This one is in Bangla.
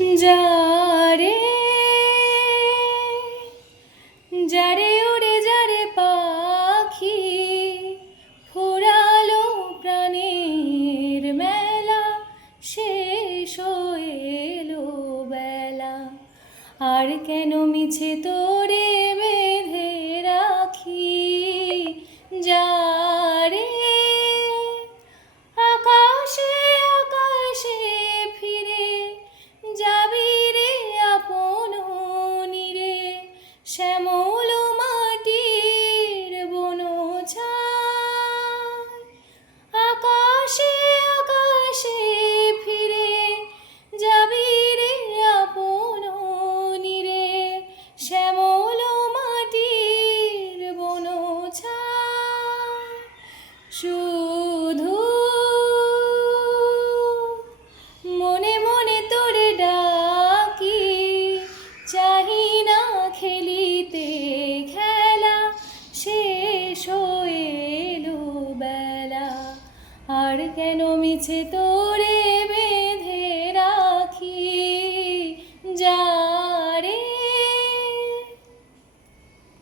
যারে যারে উড়ে যারে পাখি ফুরালো প্রাণের মেলা, শেষ হয়ে এলো বেলা। আর কেন মিছে তোরে বেঁধে রাখি, যারে আকাশে আকাশে ফিরে যাবি রে আপন নীরে, শ্যামল মাটির বনছায়। আকাশে আকাশে ফিরে যাবি রে আপন নীরে, শ্যামল মাটির বনছায়। শুধু মনে মনে তোরে ডাকি, চাহি না খেলিতে খেলা, শেষ হয়ে এলো বেলা। আর কেন মিছে তোর